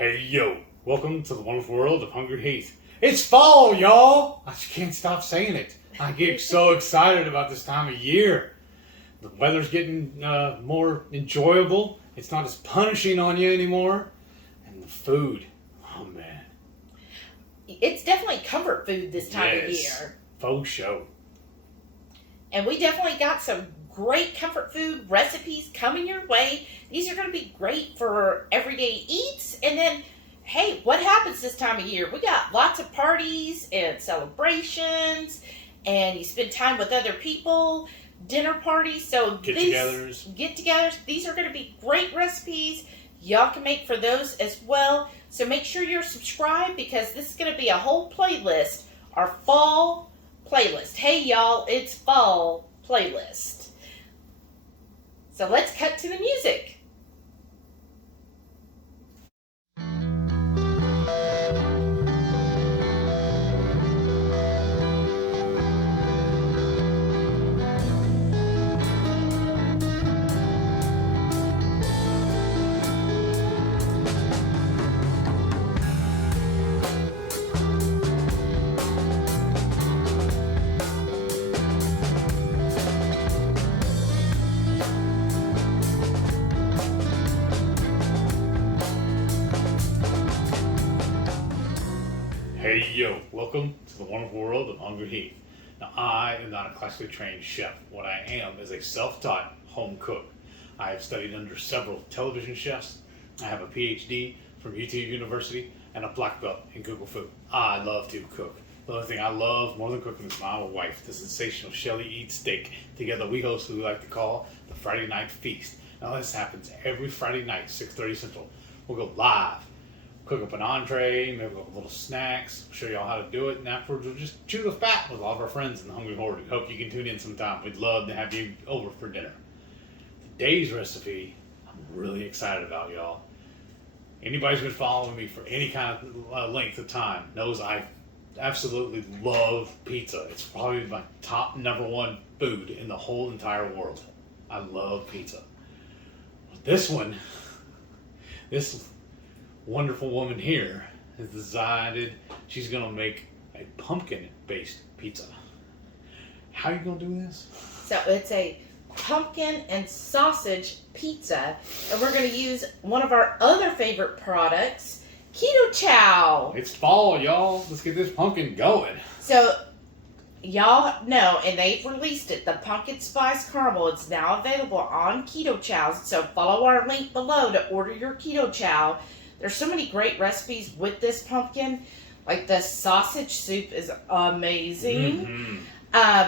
Hey yo, welcome to the wonderful world of HungryHeath. It's fall, y'all! I just can't stop saying it. I get so excited about this time of year. The weather's getting more enjoyable. It's not as punishing on you anymore. And the food, oh man. It's definitely comfort food this time of year. Faux show. And we definitely got some great comfort food recipes coming your way. These are going to be great for everyday eats. And then, hey, what happens this time of year? We got lots of parties and celebrations, and you spend time with other people, dinner parties. So get-togethers. These are going to be great recipes. Y'all can make for those as well. So make sure you're subscribed because this is going to be a whole playlist, our fall playlist. Hey, y'all, it's fall playlist. So let's cut to the music. Hey yo, welcome to the wonderful world of HungryHeath. Now I am not a classically trained chef. What I am is a self-taught home cook. I have studied under several television chefs. I have a PhD from UT University and a black belt in Google food. I love to cook. The only thing I love more than cooking is my wife, the sensational Shelly Eats Steak. Together we host what we like to call the Friday Night Feast. Now this happens every Friday night, 6:30 Central. We'll go live. Cook up an entree, maybe a little snacks, show y'all how to do it, and afterwards we'll just chew the fat with all of our friends in the HungryHorde. Hope you can tune in sometime. We'd love to have you over for dinner. Today's recipe, I'm really excited about, y'all. Anybody who's been following me for any kind of length of time knows I absolutely love pizza. It's probably my top #1 food in the whole entire world. I love pizza. This wonderful woman here has decided she's going to make a pumpkin-based pizza. How are you going to do this? So it's a pumpkin and sausage pizza, and we're going to use one of our other favorite products, Keto Chow. It's fall, y'all. Let's get this pumpkin going. So y'all know, and they've released it, the pumpkin spice caramel. It's now available on Keto Chow. So follow our link below to order your Keto Chow. There's so many great recipes with this pumpkin. Like the sausage soup is amazing. Mm-hmm.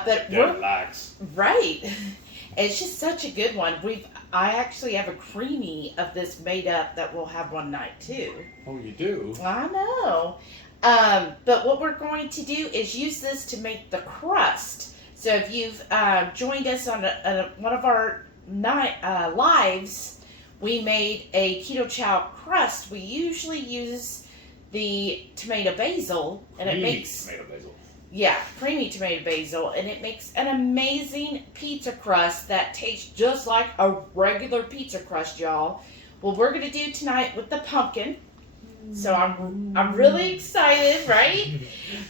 But relax. Right. It's just such a good one. I actually have a creamy of this made up that we'll have one night too. Oh, you do? I know. But what we're going to do is use this to make the crust. So if you've joined us on one of our lives, we made a Keto Chow crust. We usually use the tomato basil, and it makes tomato basil. Yeah, creamy tomato basil, and it makes an amazing pizza crust that tastes just like a regular pizza crust, y'all. Well, we're gonna do tonight with the pumpkin. So I'm really excited, right?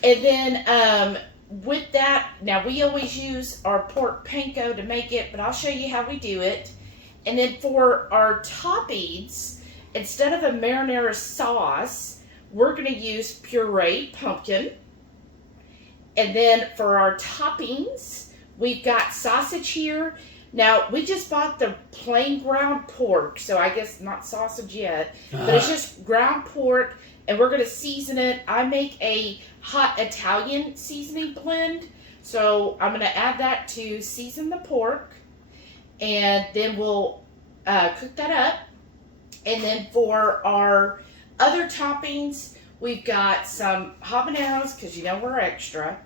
And then with that, now we always use our Pork Panko to make it, but I'll show you how we do it. And then for our toppings, instead of a marinara sauce, we're going to use pureed pumpkin. And then for our toppings, we've got sausage here. Now, we just bought the plain ground pork, so I guess not sausage yet, but it's just ground pork, and we're going to season it. I make a hot Italian seasoning blend, so I'm going to add that to season the pork. And then we'll cook that up. And then for our other toppings, we've got some habaneros, because you know we're extra.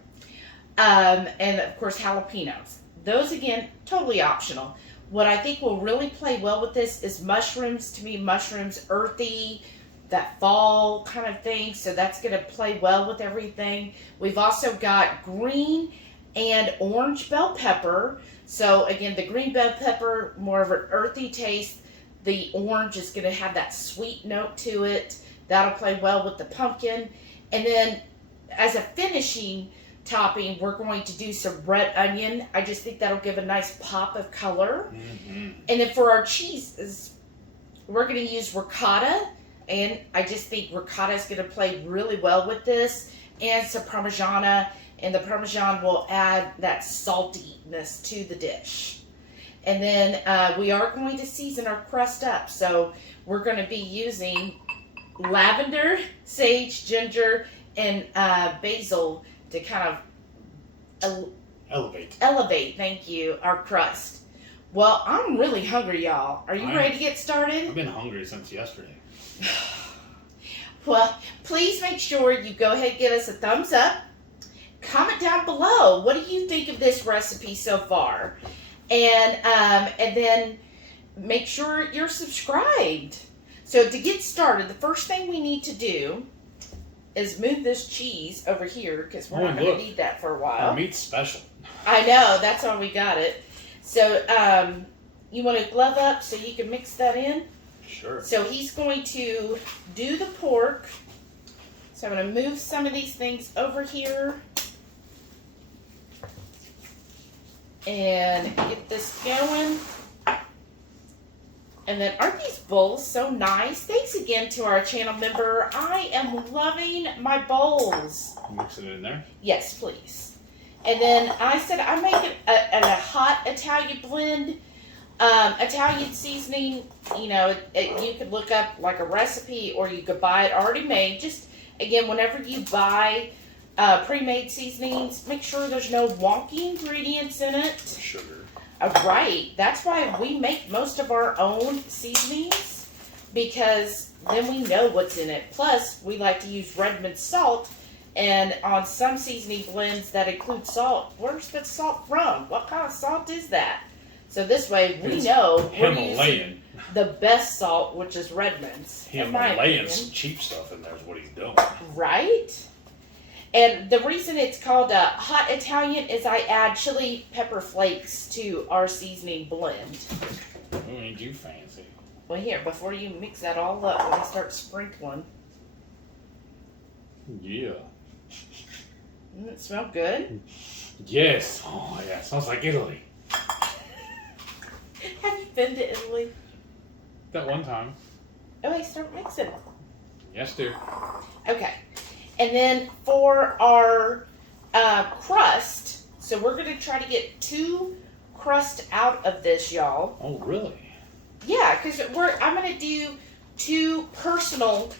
And of course, jalapenos. Those, again, totally optional. What I think will really play well with this is mushrooms. To me, mushrooms, earthy, that fall kind of thing. So that's going to play well with everything. We've also got green and orange bell pepper. So again, the green bell pepper, more of an earthy taste. The orange is going to have that sweet note to it. That'll play well with the pumpkin. And then as a finishing topping, we're going to do some red onion. I just think that'll give a nice pop of color. Mm-hmm. And then for our cheeses, we're going to use ricotta. And I just think ricotta is going to play really well with this. And some Parmigiana. And the Parmesan will add that saltiness to the dish. And then we are going to season our crust up. So we're going to be using lavender, sage, ginger, and basil to kind of elevate, thank you, our crust. Well, I'm really hungry, y'all. Are you ready to get started? I've been hungry since yesterday. Well, please make sure you go ahead and give us a thumbs up. Comment down below. What do you think of this recipe so far? And then make sure you're subscribed. So to get started, the first thing we need to do is move this cheese over here because we're not going to need that for a while. Our meat's special. I know. That's why we got it. So you want to glove up so you can mix that in? Sure. So he's going to do the pork. So I'm going to move some of these things over here. And get this going. And then, aren't these bowls so nice? Thanks again to our channel member. I am loving my bowls. Mix it in there? Yes, please. And then I said I make it a hot Italian blend. Italian seasoning, you know, you could look up like a recipe or you could buy it already made. Just, again, whenever you buy pre-made seasonings, make sure there's no wonky ingredients in it. Sugar. Right. That's why we make most of our own seasonings, because then we know what's in it. Plus, we like to use Redmond salt, and on some seasoning blends that include salt, where's the salt from? What kind of salt is that? So this way we know we're using the best salt, which is Redmond's. Himalayan some cheap stuff in there is what he's doing. Right? And the reason it's called hot Italian is I add chili pepper flakes to our seasoning blend. Oh, ain't you fancy? Well, here, before you mix that all up, we're going to start sprinkling. Yeah. Doesn't it smell good? Yes. Oh, yeah. Sounds like Italy. Have you been to Italy? That one time. Oh, wait, start mixing. Yes, dear. Okay. And then for our crust, so we're going to try to get 2 crust out of this, y'all. Oh, really? Yeah, because I'm going to do 2 personal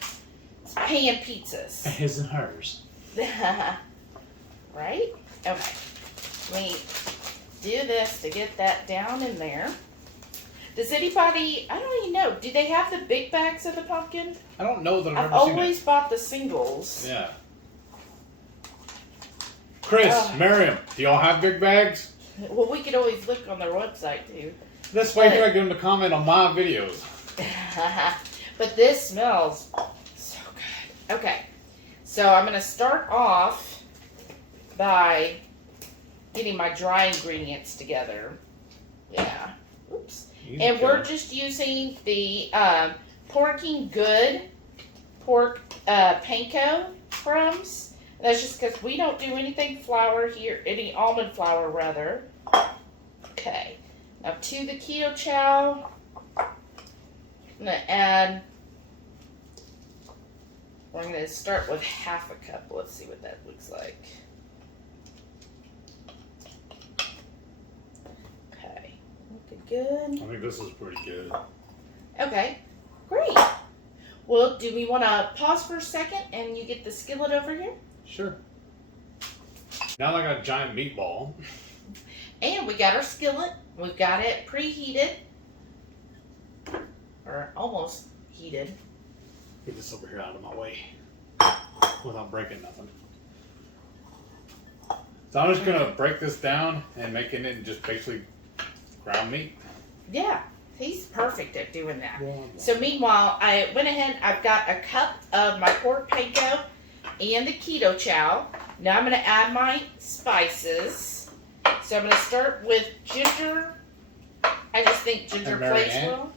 pan pizzas. His and hers. Right? Okay. Let me do this to get that down in there. Does anybody, I don't even know, do they have the big bags of the pumpkin? I don't know that I've ever seen it. always bought the singles. Yeah. Chris, Miriam, do y'all have big bags? Well, we could always look on their website, too. This way, can I get them to comment on my videos? But this smells so good. Okay. So I'm going to start off by getting my dry ingredients together. Yeah. Oops. And we're just using the Porking Good Pork Panko crumbs. That's just because we don't do anything flour here, any almond flour rather. Okay. Now to the Keto Chow, I'm going to add, we're going to start with half a cup. Let's see what that looks like. Okay. Looking good. I think this is pretty good. Okay, great. Well, do we want to pause for a second and you get the skillet over here? Sure. Now I got a giant meatball. And we got our skillet. We've got it preheated. Or almost heated. Get this over here out of my way. Without breaking nothing. So I'm just going to break this down and making it just basically ground meat. Yeah, he's perfect at doing that. So meanwhile, I went ahead, I've got a cup of my pork panko and the Keto Chow. Now I'm going to add my spices. So I'm going to start with ginger. I just think ginger plays well.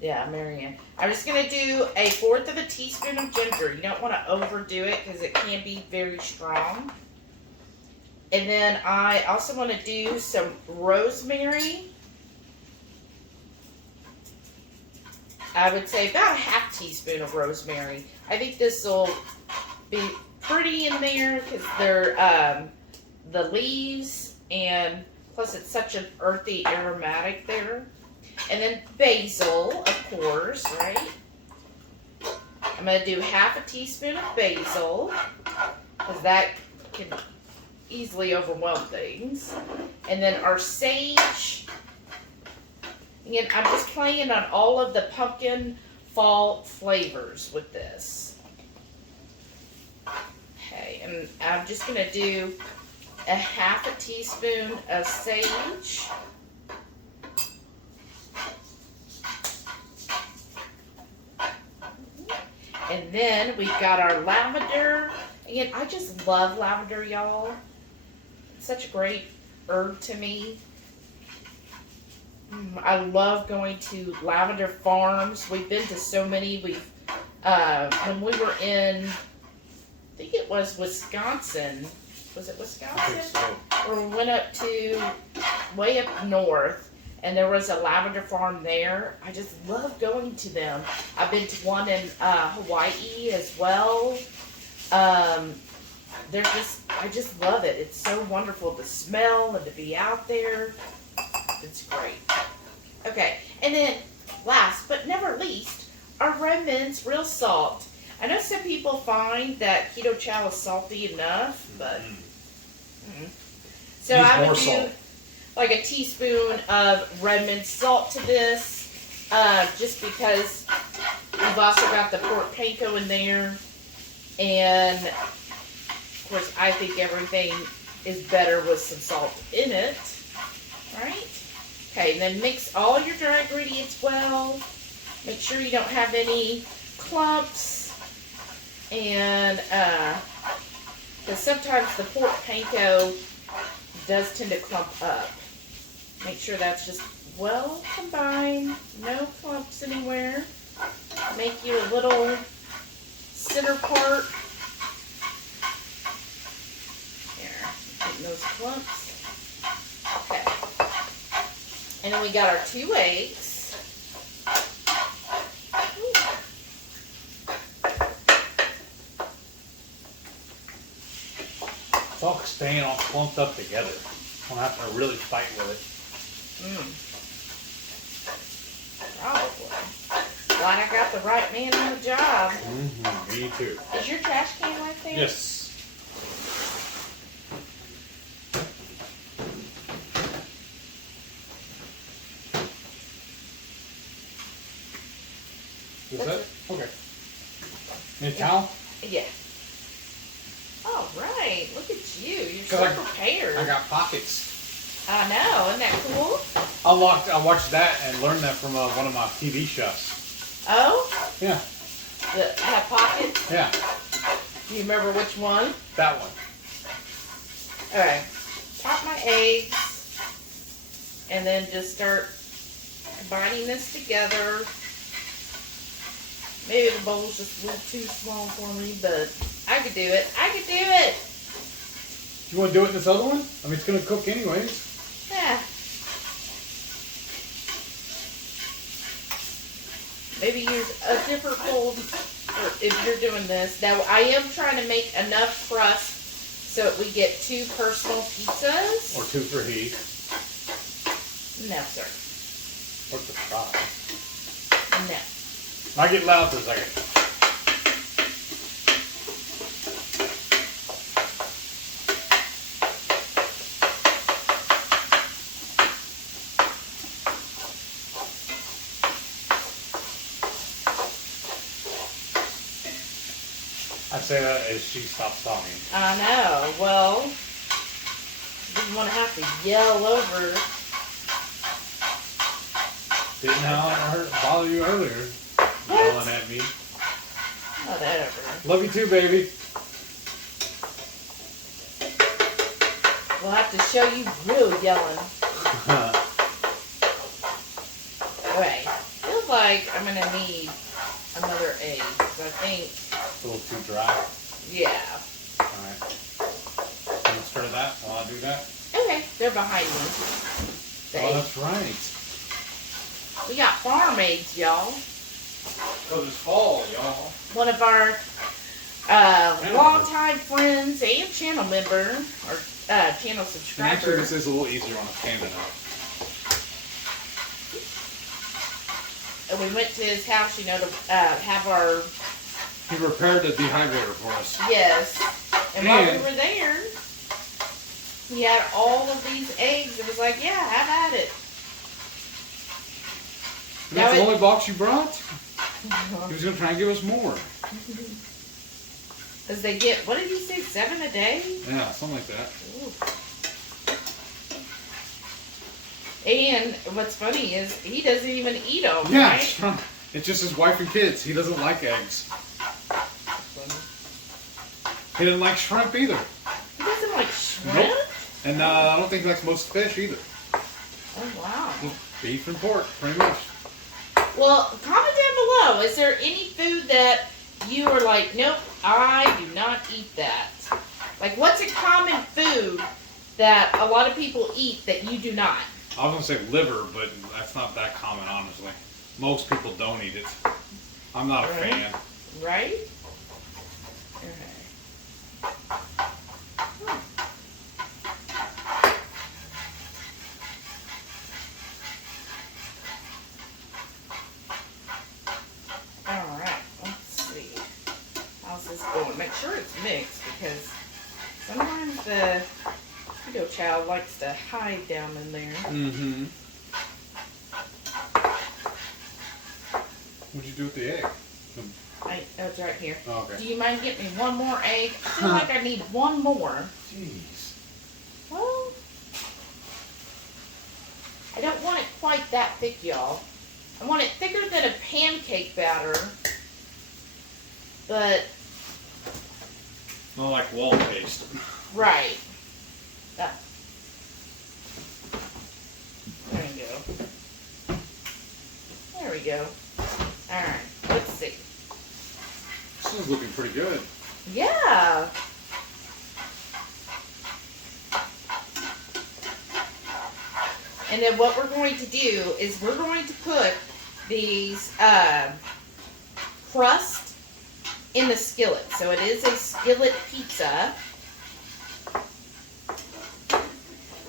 Yeah, Marianne. I'm just going to do 1/4 of a teaspoon of ginger. You don't want to overdo it because it can be very strong. And then I also want to do some rosemary. I would say about a 1/2 teaspoon of rosemary. I think this will be pretty in there because they're the leaves, and plus it's such an earthy aromatic there. And then basil, of course, right? I'm going to do 1/2 teaspoon of basil because that can easily overwhelm things. And then our sage. Again, I'm just playing on all of the pumpkin fall flavors with this. Okay, and I'm just going to do a 1/2 teaspoon of sage. And then we've got our lavender. Again, I just love lavender, y'all. It's such a great herb to me. I love going to lavender farms. We've been to so many. When we were in, I think it was Wisconsin. Was it Wisconsin? I think so. Or we went up to way up north, and there was a lavender farm there. I just love going to them. I've been to one in Hawaii as well. I just love it. It's so wonderful to smell and to be out there. It's great. Okay, and then last but never least, our Redmond's real salt. I know some people find that Keto Chow is salty enough, but so Needs I would more do salt. like a teaspoon of Redmond salt to this, just because we've also got the Pork Panko in there, and of course I think everything is better with some salt in it, right? Okay, and then mix all your dry ingredients well. Make sure you don't have any clumps, and because sometimes the Pork Panko does tend to clump up. Make sure that's just well combined, no clumps anywhere. Make you a little center part. Here, getting those clumps. Okay. And then we got our 2 eggs. It's all staying all clumped up together. I'm gonna have to really fight with it. Probably. Glad I got the right man on the job. Me too. Is your trash can right there? Yes. Is that okay? Need a towel? Yeah. All right. Look at you. You're so 'Cause prepared. I got pockets. I know. Isn't that cool? I watched that and learned that from one of my TV chefs. Oh? Yeah. That pocket? Yeah. Do you remember which one? That one. All right. Pop my eggs. And then just start combining this together. Maybe the bowl's just a little too small for me, but I could do it. I could do it. You want to do it in this other one? I mean, it's gonna cook anyways. Yeah. Maybe use a different bowl if you're doing this. Now, I am trying to make enough crust so that we get 2 personal pizzas. Or 2 for Heath. No, sir. What's the fry? No. I get loud for a second. I say that as she stops talking. I know. Well, didn't want to have to yell over. Didn't bother you earlier. Yelling at me. Whatever. Love you too, baby. We'll have to show you real yelling. Alright. Feel like I'm gonna need another egg. So I think, It's a little too dry. yeah. Alright. Can you stir that while I do that? Okay, they're behind me. The Oh, eggs. that's right. We got farm eggs, y'all. Because it's fall, y'all. One of our longtime friends and channel member, or channel And subscriber. actually, this is a little easier on a pan than that. And we went to his house, you know, to have our, He repaired the dehydrator for us. yes. And while we And- were there, he had all of these eggs. It was like, yeah, have at it. And that's the only box you brought? He was going to try and give us more. Because they get, what did he say, 7 a day? Yeah, something like that. Ooh. And what's funny is he doesn't even eat them, Yeah, right? it's just his wife and kids. He doesn't like eggs. He doesn't like shrimp either. He doesn't like shrimp? Nope. And I don't think he likes most fish either. Oh, wow. Just beef and pork, pretty much. Well, comment down below. Is there any food that you are like, nope, I do not eat that? Like, what's a common food that a lot of people eat that you do not? I was going to say liver, but that's not that common, honestly. Most people don't eat it. I'm not a Right. fan. Right? Okay. Alright, let's see. How's this going? Make sure it's mixed because sometimes the Keto Chow likes to hide down in there. Mm-hmm. What'd you do with the egg? Oh, it's right here. Oh, okay. Do you mind getting me one more egg? I feel like I need one more. Jeez. Well, I don't want it quite that thick, y'all. I want it thicker than a pancake batter, but Not like wall paste. right. Ah. There we go. There we go. All right, let's see. This is looking pretty good. Yeah. And then what we're going to do is we're going to put these crust in the skillet. So it is a skillet pizza.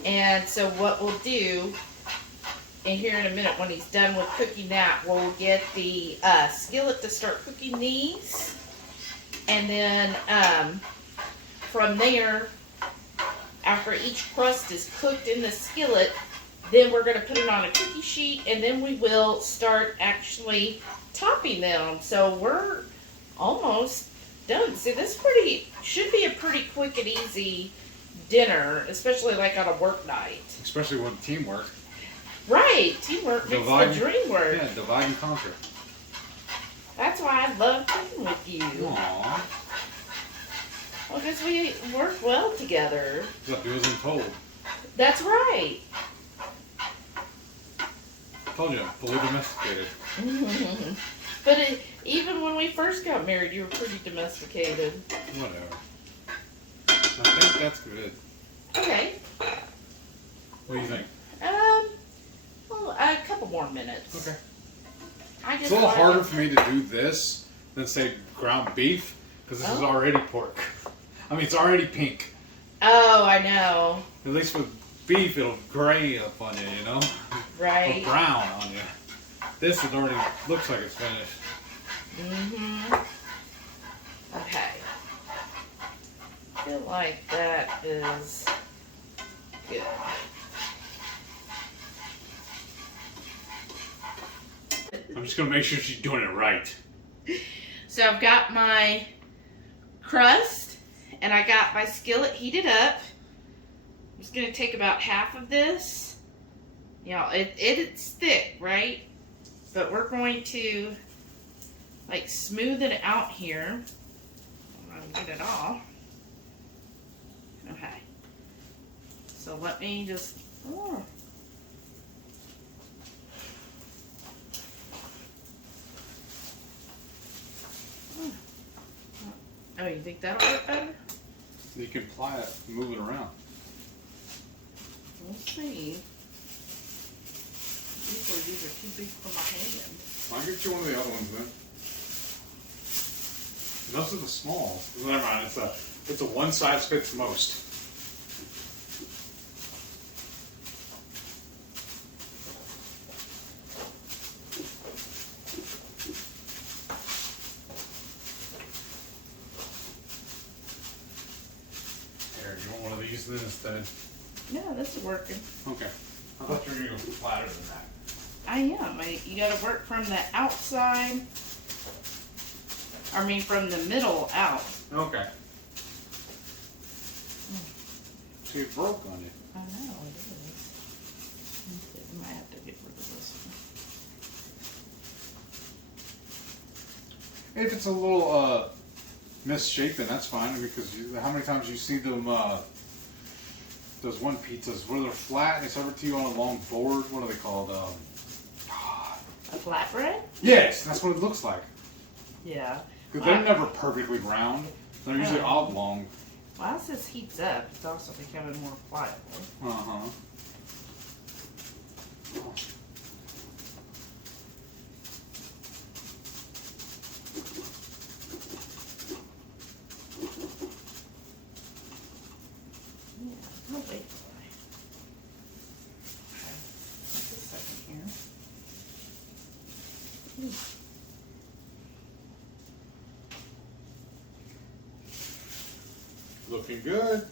And so what we'll do, and here in a minute when he's done with cooking that, we'll get the skillet to start cooking these. And then from there, after each crust is cooked in the skillet, then we're going to put it on a cookie sheet, and then we will start actually topping them. So we're almost done. See, this should be a pretty quick and easy dinner, especially like on a work night. Especially with teamwork. Right, teamwork makes the dream work. Yeah, divide and conquer. That's why I love cooking with you. Aww. Well, because we work well together. You gotta do as I'm told. That's right. Told you, fully domesticated. But even when we first got married, you were pretty domesticated. Whatever. I think that's good. Okay. What do you think? Well, a couple more minutes. Okay. I just It's a little like harder it. for me to do this than say ground beef, because this is Oh. already pork. I mean, it's already pink. Oh, I know. At least with beef, it'll gray up on you, you know? Right. Or brown on you. This, it already looks like it's finished. Mm-hmm. Okay. I feel like that is good. I'm just gonna make sure she's doing it right. So I've got my crust and I got my skillet heated up. I'm just going to take about half of this. You know, it's thick, right? But we're going to like smooth it out here. I'm going to get it all. Okay. So let me just... Oh. Oh, you think that'll work better? You can apply it, move it around. We'll see. Usually these are too big for my hand. I'll get you one of the other ones then. Those are the small. Never mind. It's a one size fits most. Here, you want one of these then instead? Yeah, this is working. Okay. I thought you were going to go flatter than that. I am. You got to work from the outside. I mean, from the middle out. Okay. See, it broke on you. I know it is. I might have to get rid of this one. If it's a little misshapen, that's fine because how many times you see them? Those one pizzas where they're flat and they serve it to you on a long board. What are they called? A flatbread? Yes, that's what it looks like. Yeah. Because they're never perfectly round. They're usually oblong. Well, as this heats up, it's also becoming more pliable. Uh-huh. Yeah, no wait. Okay. Just a second here. Looking good.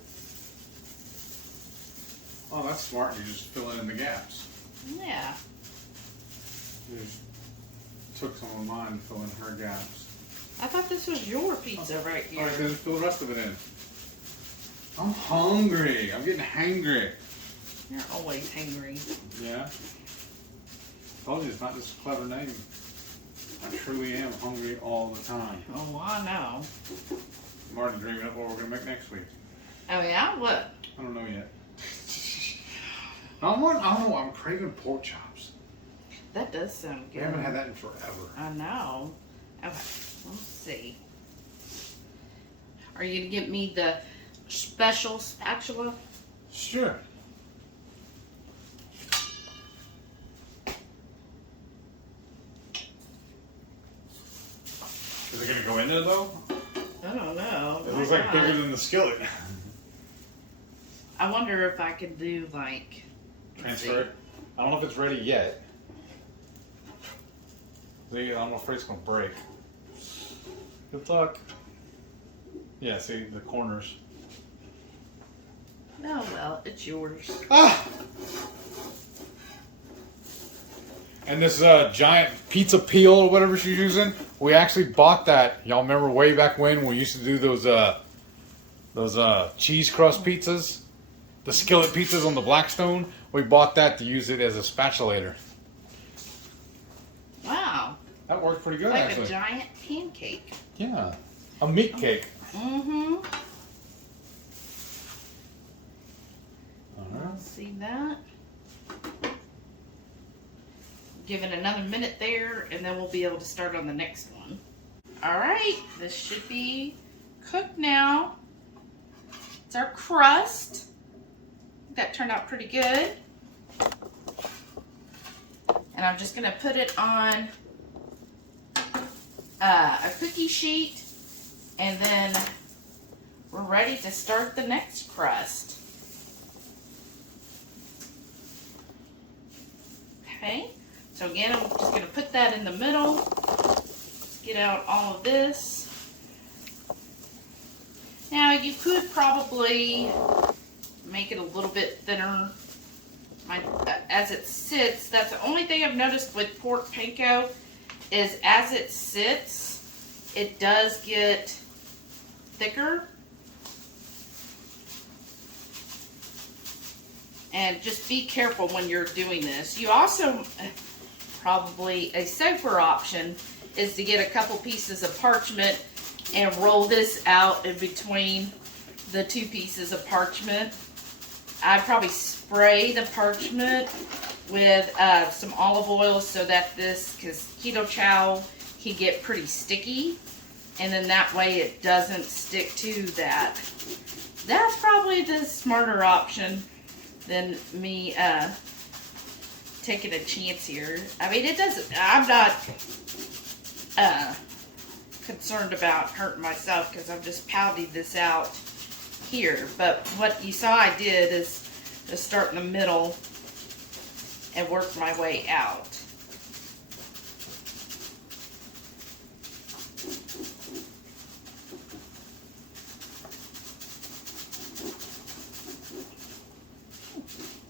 Oh, that's smart. You're just filling in the gaps. Yeah. You just took some of mine and filled in her gaps. I thought this was your pizza right here. All right, then fill the rest of it in. I'm hungry. I'm getting hangry. You're always hangry. Yeah. Told you it's not just a clever name. I truly am hungry all the time. Oh, I know. I'm already dreaming up what we're going to make next week. Oh, yeah? What? I don't know yet. I don't know. I'm craving pork chops. That does sound We good. haven't had that in forever. I know. Okay, let's see. Are you going to get me the special spatula? Sure. Is it going to go in there though? I don't know. It looks like bigger than the skillet. I wonder if I could do like... Transfer it. I don't know if it's ready yet. See, I'm afraid it's going to break. Good luck. Yeah, see the corners. Oh, well, it's yours. Ah! And this giant pizza peel or whatever she's using, we actually bought that. Y'all remember way back when we used to do those cheese crust pizzas? The skillet pizzas on the Blackstone? We bought that to use it as a spatulator. Wow. That worked pretty good, Like actually. a giant pancake. Yeah. A meat cake. Mm-hmm. Alright. See that? Give it another minute there, and then we'll be able to start on the next one. Alright, this should be cooked now. It's our crust. That turned out pretty good. And I'm just going to put it on a cookie sheet, and then we're ready to start the next crust. Okay, so again, I'm just going to put that in the middle. Let's get out all of this. Now, you could probably make it a little bit thinner. As it sits, that's the only thing I've noticed with pork panko is as it sits, it does get thicker. And just be careful when you're doing this. You also, probably a safer option is to get a couple pieces of parchment and roll this out in between the two pieces of parchment. I'd probably spray the parchment with some olive oil so that this, because Keto Chow can get pretty sticky. And then that way it doesn't stick to that. That's probably the smarter option than me taking a chance here. I mean, it doesn't, I'm not concerned about hurting myself because I'm just pounding this out here. But what you saw I did is just start in the middle and work my way out.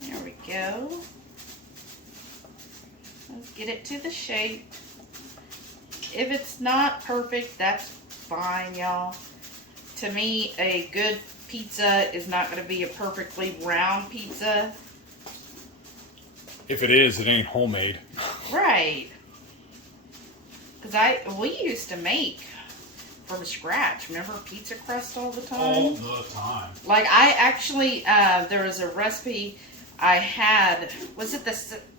There we go. Let's get it to the shape. If it's not perfect, that's fine, y'all. To me, a good pizza is not going to be a perfectly round pizza. If it is, it ain't homemade. Right. Because we used to make from scratch. Remember pizza crust all the time? All the time. Like I actually, there was a recipe I had. Was it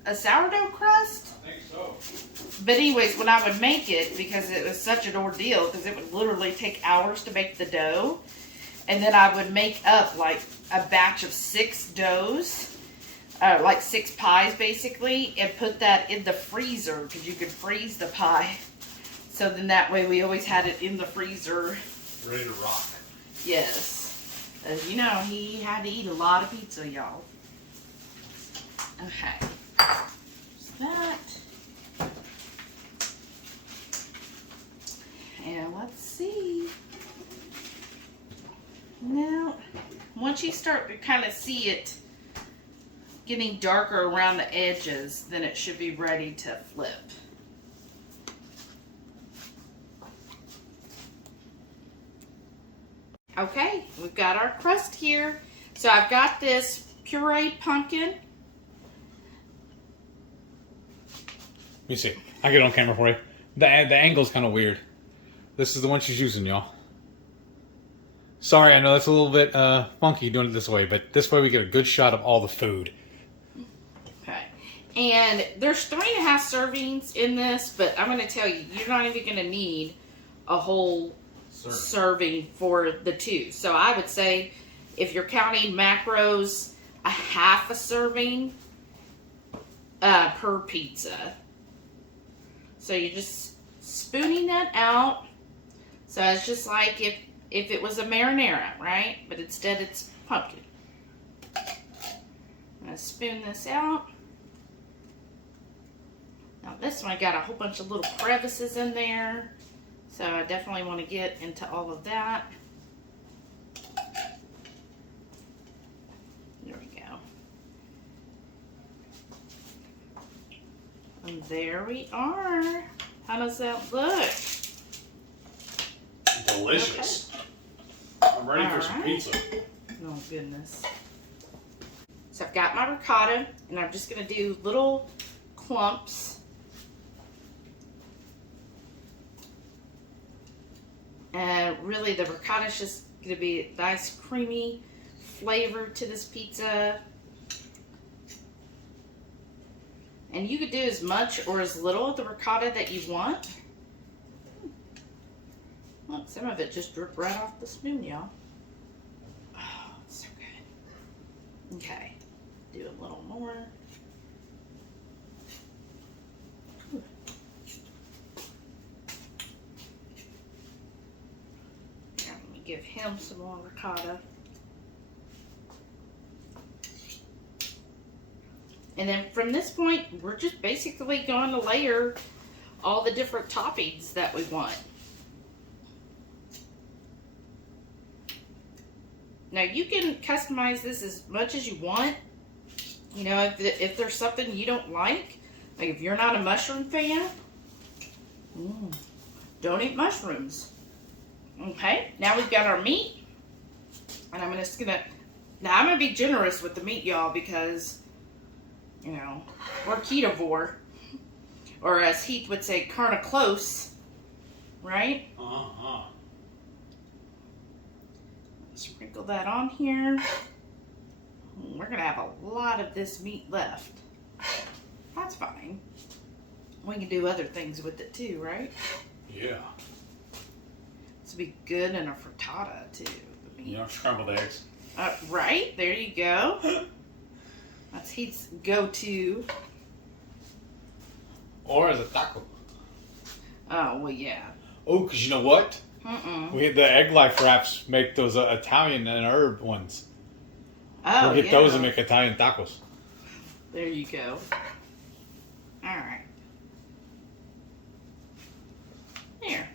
a sourdough crust? I think so. But anyways, when I would make it, because it was such an ordeal, because it would literally take hours to make the dough, and then I would make up like a batch of 6 doughs, like 6 pies basically, and put that in the freezer, because you could freeze the pie. So then that way we always had it in the freezer. Ready to rock. Yes. As you know, he had to eat a lot of pizza, y'all. Okay. There's that. And let's see. Now, once you start to kind of see it getting darker around the edges, then it should be ready to flip. Okay, we've got our crust here. So I've got this puree pumpkin. Let me see. I get it on camera for you. The angle's kind of weird. This is the one she's using, y'all. Sorry, I know that's a little bit funky doing it this way, but this way we get a good shot of all the food. Okay. And there's 3.5 servings in this, but I'm going to tell you, you're not even going to need a whole serving for the 2. So I would say if you're counting macros, a half a serving per pizza. So you're just spooning that out. So it's just like if it was a marinara, right? But instead it's pumpkin. I'm going to spoon this out. Now this one got a whole bunch of little crevices in there. So I definitely want to get into all of that. There we go. And there we are. How does that look? Delicious. Okay. I'm ready for some pizza. Oh goodness. So I've got my ricotta, and I'm just going to do little clumps. And really the ricotta is just going to be a nice creamy flavor to this pizza. And you could do as much or as little of the ricotta that you want. Look, some of it just dripped right off the spoon, y'all. Oh, it's so good. Okay, do a little more. Whew. Now, let me give him some more ricotta. And then from this point, we're just basically going to layer all the different toppings that we want. Now you can customize this as much as you want. You know, if there's something you don't like if you're not a mushroom fan, don't eat mushrooms. Okay, now we've got our meat. And I'm just gonna be generous with the meat, y'all, because, you know, we're ketovore. Or as Heath would say, kinda close. Right? Uh-huh. Sprinkle that on here. We're going to have a lot of this meat left. That's fine. We can do other things with it too, right? Yeah. This would be good in a frittata too. You know, scrambled eggs. Right, there you go. That's Heath's go-to. Or as a taco. Oh, well, yeah. Oh, because you know what? We had the egg life wraps make those Italian and herb ones. Oh, we'll get those and make Italian tacos. There you go. All right. There.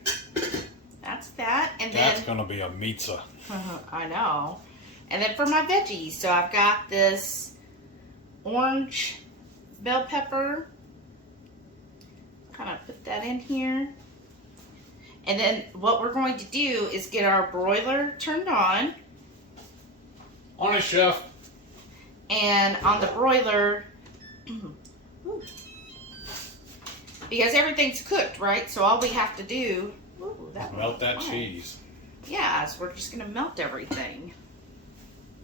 That's that. And That's then... going to be a pizza. I know. And then for my veggies, so I've got this orange bell pepper. Kind of put that in here. And then what we're going to do is get our broiler turned on. On it, chef. And on the broiler, because everything's cooked, right? So all we have to do, melt that cheese. Yeah, so we're just going to melt everything.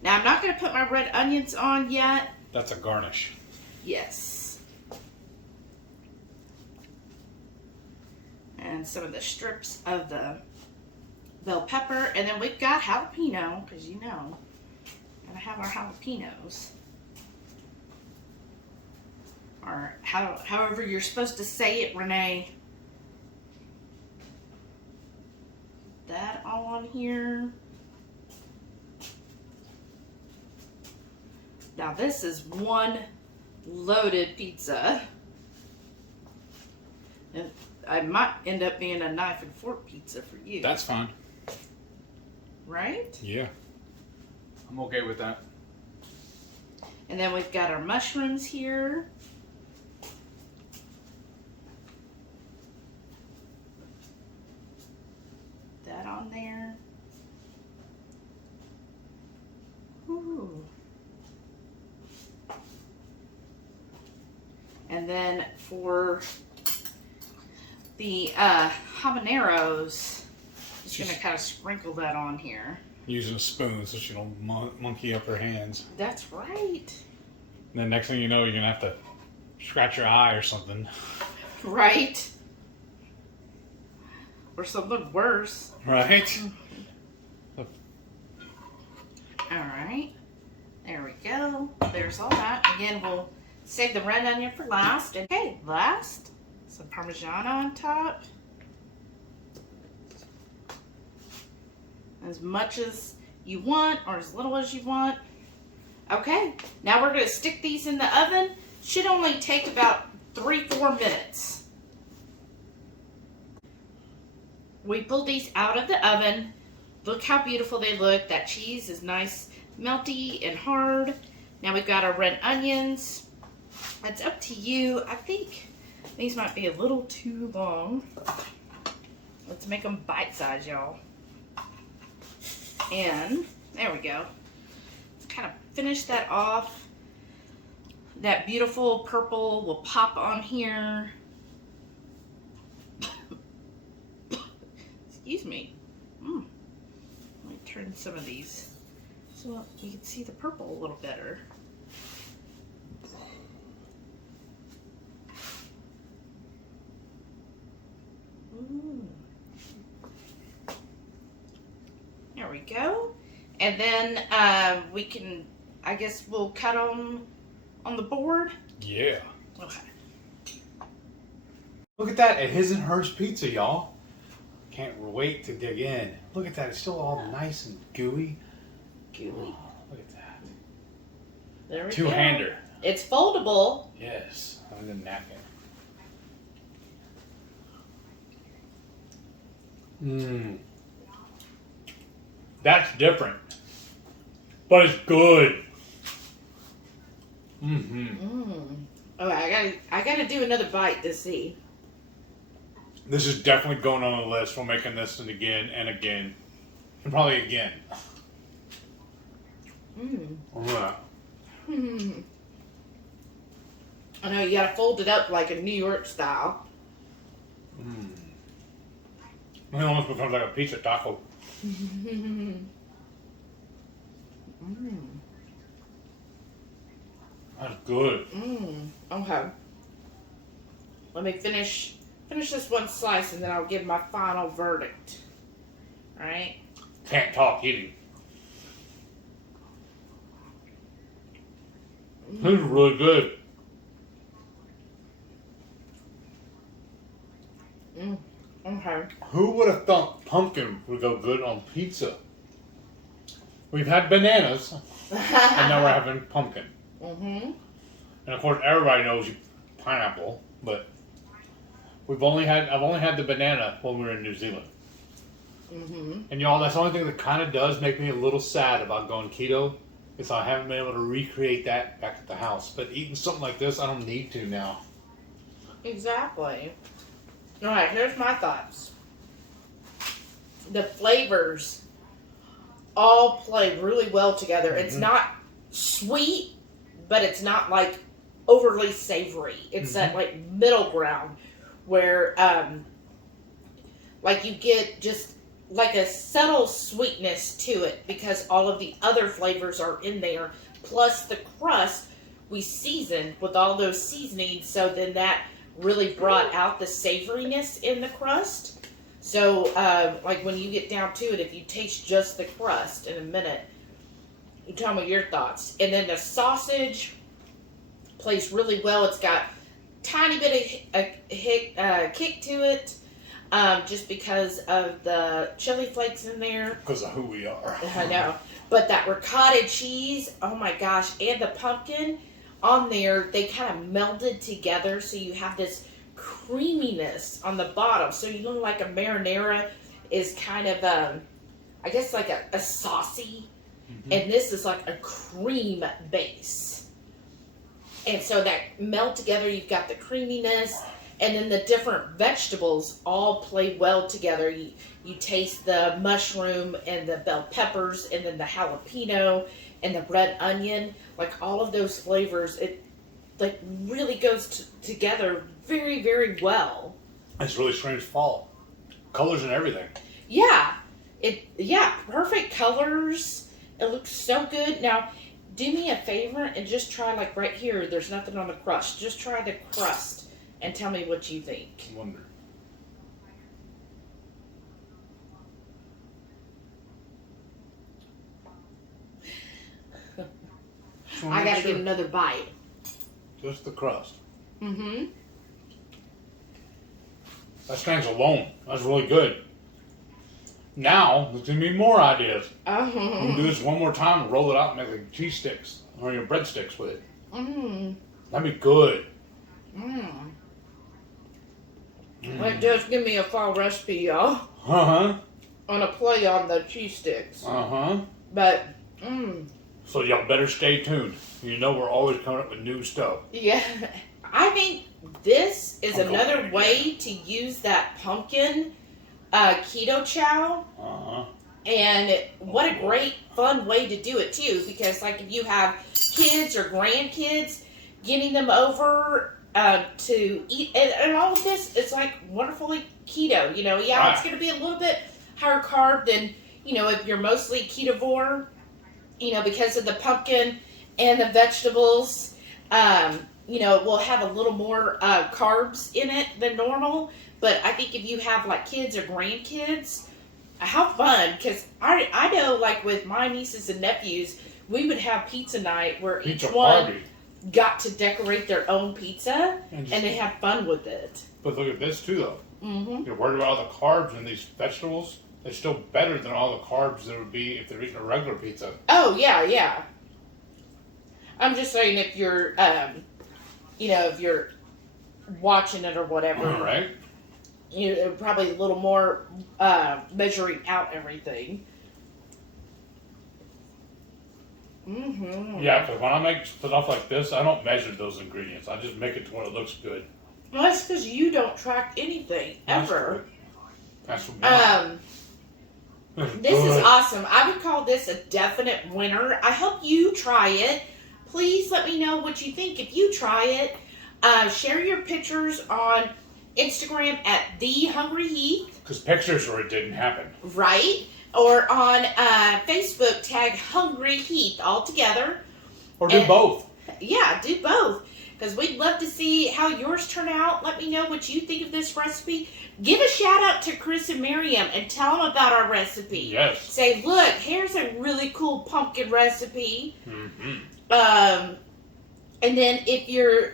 Now, I'm not going to put my red onions on yet. That's a garnish. Yes. And some of the strips of the bell pepper. And then we've got jalapeno, because you know, gotta have our jalapenos. Or however you're supposed to say it, Renee. That all on here. Now this is one loaded pizza. And I might end up being a knife and fork pizza for you. That's fine. Right? Yeah. I'm okay with that. And then we've got our mushrooms here. That on there. Ooh. And then for the habaneros, just going to kind of sprinkle that on here. Using a spoon so she don't monkey up her hands. That's right. And then next thing you know, you're going to have to scratch your eye or something. Right. Or something worse. Right? Alright. There we go. There's all that. Again, we'll save the red onion for last. Okay, last, some Parmesan on top. As much as you want or as little as you want. Okay, now we're going to stick these in the oven. Should only take about 3-4 minutes. We pulled these out of the oven. Look how beautiful they look. That cheese is nice, melty and hard. Now we've got our red onions. It's up to you. I think these might be a little too long. Let's make them bite-sized, y'all. And there we go. Let's kind of finish that off. That beautiful purple will pop on here. Excuse me. Let me turn some of these so you can see the purple a little better. Ooh. There we go. And then we can, I guess we'll cut them on the board. Yeah. Okay. Look at that. At his and hers pizza, y'all. Can't wait to dig in. Look at that. It's still all nice and gooey. Gooey. Oh, look at that. There we go. Two-hander. It's foldable. Yes. I'm going to napkin. That's different. But it's good. Oh, I gotta do another bite to see. This is definitely going on the list. We're making this and again and again. And probably again. Alright. I know you gotta fold it up like a New York style. It almost becomes like a pizza taco. That's good. Okay. Let me finish this one slice and then I'll give my final verdict. right? Can't talk eating. This is really good. Okay. Who would have thought pumpkin would go good on pizza? We've had bananas, and now we're having pumpkin. Mm-hmm. And of course, everybody knows pineapple, but I've only had the banana when we were in New Zealand. Mm-hmm. And y'all, that's the only thing that kind of does make me a little sad about going keto, is I haven't been able to recreate that back at the house. But eating something like this, I don't need to now. Exactly. All right, here's my thoughts. The flavors all play really well together. It's not sweet, but it's not like overly savory. It's that like middle ground where like you get just like a subtle sweetness to it because all of the other flavors are in there. Plus the crust we seasoned with all those seasonings, so then that really brought out the savoriness in the crust. So like when you get down to it, if you taste just the crust in a minute, you tell me your thoughts. And then the sausage plays really well. It's got tiny bit of kick to it, just because of the chili flakes in there. Because of who we are. I know. But that ricotta cheese, oh my gosh, and the pumpkin on there, they kind of melded together, so you have this creaminess on the bottom. So you know, like a marinara is kind of, I guess like a saucy, and this is like a cream base. And so that meld together, you've got the creaminess, and then the different vegetables all play well together. You taste the mushroom and the bell peppers and then the jalapeno and the red onion. Like all of those flavors, it like really goes together very, very well. It's really strange fall. Colors and everything. Yeah. Perfect colors. It looks so good. Now, do me a favor and just try, like right here, there's nothing on the crust. Just try the crust and tell me what you think. I wonder. I gotta get another bite. Just the crust. Mm-hmm. That stands alone. That's really good. Now, there's going to be more ideas. We can do this one more time and roll it out and make like cheese sticks or your breadsticks with it. That'd be good. Well, just give me a fall recipe, y'all. On a play on the cheese sticks. But, So y'all better stay tuned. You know we're always coming up with new stuff. yeah. I think this is I'm another going way to use that pumpkin Keto Chow. And what a great, fun way to do it, too. Because, like, if you have kids or grandkids, getting them over to eat, and all of this is, like, wonderfully keto. You know, yeah, it's going to be a little bit higher carb than, you know, if you're mostly ketovore, you know, because of the pumpkin and the vegetables. You know, we'll have a little more carbs in it than normal. But I think if you have, like, kids or grandkids, how fun. Because I know, like, with my nieces and nephews, we would have pizza night where each one got to decorate their own pizza, and they had fun with it. But look at this, too, though. You're worried about all the carbs in these vegetables. They're still better than all the carbs there would be if they're eating a regular pizza. Oh, yeah. I'm just saying if you're, you know, if you're watching it or whatever. Right. You know, probably a little more measuring out everything. Yeah, because when I make stuff like this, I don't measure those ingredients. I just make it to where it looks good. Well, that's because you don't track anything, ever. That's what This is awesome. I would call this a definite winner. I hope you try it. Please let me know what you think if you try it. Share your pictures on Instagram at @HungryHeath. Because pictures or it didn't happen. Right. Or on Facebook, tag HungryHeath all together. Or do both. Yeah, do both. because we'd love to see how yours turn out. Let me know what you think of this recipe. Give a shout out to Chris and Miriam and tell them about our recipe. Yes. Say, look, here's a really cool pumpkin recipe. And then if you're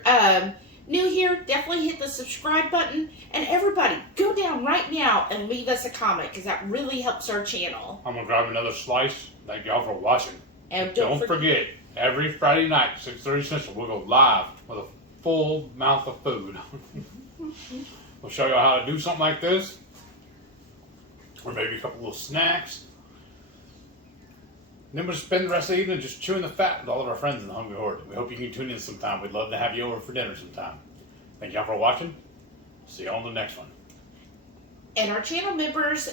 new here, definitely hit the subscribe button. And everybody, go down right now and leave us a comment, because that really helps our channel. I'm going to grab another slice. Thank y'all for watching. And don't forget, every Friday night, 6:30 Central, we'll go live with a full mouth of food. We'll show y'all how to do something like this. Or maybe a couple little snacks. And then we'll spend the rest of the evening just chewing the fat with all of our friends in the Hungry Horde. We hope you can tune in sometime. We'd love to have you over for dinner sometime. Thank y'all for watching. See y'all on the next one. And our channel members,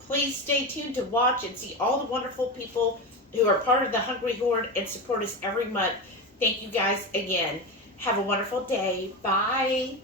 please stay tuned to watch and see all the wonderful people who are part of the Hungry Horde and support us every month. Thank you guys again. Have a wonderful day. Bye.